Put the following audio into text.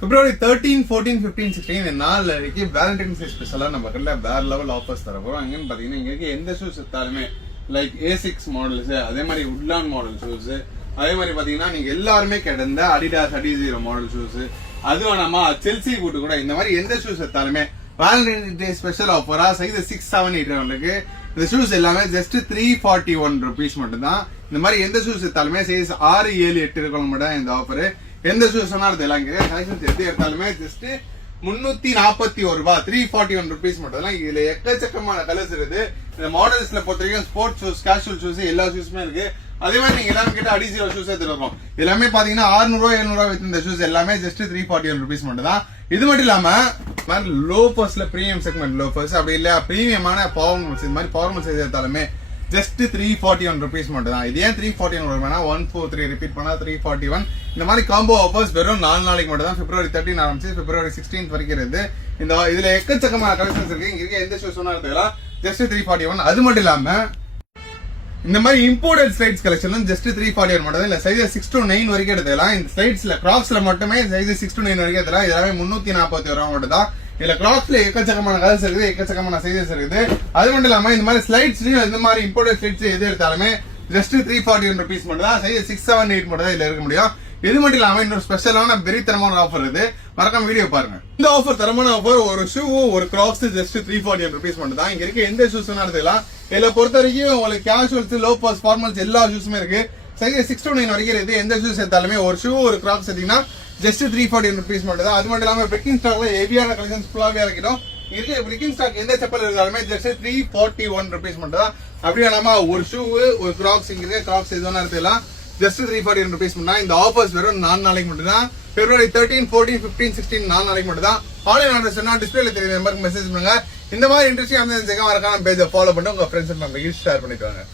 February 13, 14, 15, 16 இந்த நாளைக்கு Valentine's டே ஸ்பெஷலா நம்ம கடையில வேற லெவல் ஆஃபர்ஸ் தர போறோம். அங்கன்னு பாத்தீங்கன்னா இங்க எந்த ஷூஸ் எடுத்தாலுமே லைக் A6 மாடல்ஸ், அதே மாதிரி உட்லான் மாடல் ஷூஸ், அதே மாதிரி பாத்தீங்கன்னா நீங்க எல்லாருமே கிடந்த அடிடாஸ் அடிஜீரோ மாடல் ஷூஸ், அது வேணாமா செல்சி பூட்டு கூட, இந்த மாதிரி எந்த ஷூஸ் எடுத்தாலுமே வேலண்டைன்ஸ் டே ஸ்பெஷல் ஆஃபரா சைஸ் 6, 7, 8 இந்த ஷூஸ் எல்லாமே ஜஸ்ட் 341 rupees மட்டும் தான். இந்த மாதிரி எந்த ஷூஸ் எடுத்தாலுமே சைஸ் 6, 7, 8 இருக்கவங்க மட்டும் தான் இந்த ஆஃபர். எந்த ஷூஸ் எல்லாம் கலெக்ஷன்ஸ் எது எடுத்தாலுமே ஜஸ்ட் 341 ரூபாய், 341 rupees மட்டும் தான். இதுல எக்கச்சக்கமான கலர்ஸ் இருக்கு. இந்த மாடல்ஸ்ல பொறுத்த வரைக்கும் ஸ்போர்ட்ஸ் ஷூஸ், கேஷுவல் ஷூஸ், எல்லா ஷூஸுமே இருக்கு. அதே மாதிரி நீங்க எல்லாரும் கிட்ட அடிஜீரோ ஷூஸ் எடுத்துட்டு இருக்கோம். எல்லாமே பாத்தீங்கன்னா 600 ரூபாய் 700 ரூபாய் இந்த ஷூஸ் எல்லாமே ஜஸ்ட் 341 rupees மட்டும் தான். இது மட்டும் இல்லாம லோஃபர்ஸ்ல பிரீமியம் செக்மெண்ட் லோஃபர்ஸ், அப்படி இல்ல பிரீமியமான பவர்மன்ஸ், இந்த மாதிரி பவர்மன்ஸ் எடுத்தாலுமே ஜஸ்ட் 341 rupees மட்டும் தான். இது ஏன் 341 வேணா 143 ரிப்பீட் பண்ணா 341. இந்த மாதிரி காம்போ ஆஃபர்ஸ் வெறும் 4 நாளைக்கு மட்டும் தான். February 13 ஆரம்பிச்சு February 16 வரைக்கும் இருக்கு. இதுல எக்கச்சக்கமான கலெக்ஷன்ஸ் இருக்கு. இங்க இருக்க எந்த ஷூஸ் வேணா எடுத்துக்கலாம், ஜஸ்ட் 341. அது மட்டும் இல்லாம இந்த மாதிரி இம்போர்ட்டட் ஸ்லைட்ஸ் கலெக்ஷன் ஜஸ்ட் 341 மட்டும் தான். இல்ல சைஸ் 6 to 9 வரைக்கும் எடுத்துக்கலாம். இந்த ஸ்லைட்ஸ்ல கிராக்ஸ்ல மட்டுமே சைஸ் 6 to 9 வரைக்கும் எடுத்துக்கலாம். இதெல்லாமே 341 ரூபாய் மட்டும் தான். இதுல கிராக்ஸ்ல எக்கச்சக்கமான கலர்ஸ் இருக்குது, எக்கச்சக்கமான சைஸஸ் இருக்குது. அது மட்டும் இல்லாம இந்த மாதிரி ஸ்லைட்ஸ்லயும் இந்த மாதிரி இம்போர்ட்டட் ஸ்லைட்ஸ் எது எடுத்தாலுமே ஜஸ்ட் 341 rupees மட்டும் தான். சைஸ் 6, 7, 8 மட்டும் தான் இதுல இருக்க முடியும். இது மட்டும் இல்லாம இன்னொரு ஸ்பெஷலான வெறித்தனமான ஆஃபர் இது, மறக்காம வீடியோ பாருங்க. இந்த ஆஃபர் தரமான ஆஃபர், ஒரு ஷூ ஒரு கிராக்ஸ் ஜஸ்ட் 341 rupees மட்டும் தான். இங்க இருக்க எந்த ஷூஸ் எடுத்துக்கலாம். இதுல பொறுத்த வரைக்கும் உங்களுக்கு கேஷுவல்ஸ், லோஃபர்ஸ், ஃபார்மல்ஸ் எல்லா ஷூஸுமே இருக்கு. சைஸ் 6 to 9 வரைக்கும் இருக்கு. எந்த ஷூஸ் எடுத்தாலுமே ஒரு ஷூ ஒரு கிராக்ஸ் எடுத்தீங்கன்னா ஜஸ்ட் 341 rupees மட்டும் தான். அது மட்டும் இல்லாம பிரிக்கிங் ஸ்டாக்ல ஹெவியான கலெக்ஷன்ஸ் ஃபுல்லாவே இருக்கட்டும். இருக்க பிரிக்கிங் ஸ்டாக் எந்த செப்பல் இருந்தாலுமே ஜஸ்ட் 341 rupees மட்டும் தான். அப்படியே நம்ம ஒரு ஷூ ஒரு கிராக்ஸ், இங்க இருக்க கிராக்ஸ் எதுவும் எடுத்துக்கலாம், ஜஸ்ட் 341 rupees மட்டும் தான். இந்த ஆஃபர்ஸ் வெறும் 4 நாளைக்கு மட்டும் தான். February 13, 14, 15, 16 4 நாளைக்கு மட்டும் தான். ஆன்லைன் ஆர்டர் சொன்னா டிஸ்பிளேல தெரியுற நம்பருக்கு மெசேஜ் பண்ணுங்க. இந்த மாதிரி இன்ட்ரெஸ்டிங் மறக்காம பேஜை ஃபாலோ பண்ணி உங்க ஃப்ரெண்ட்ஸ் ஷேர் பண்ணிட்டு வாங்க.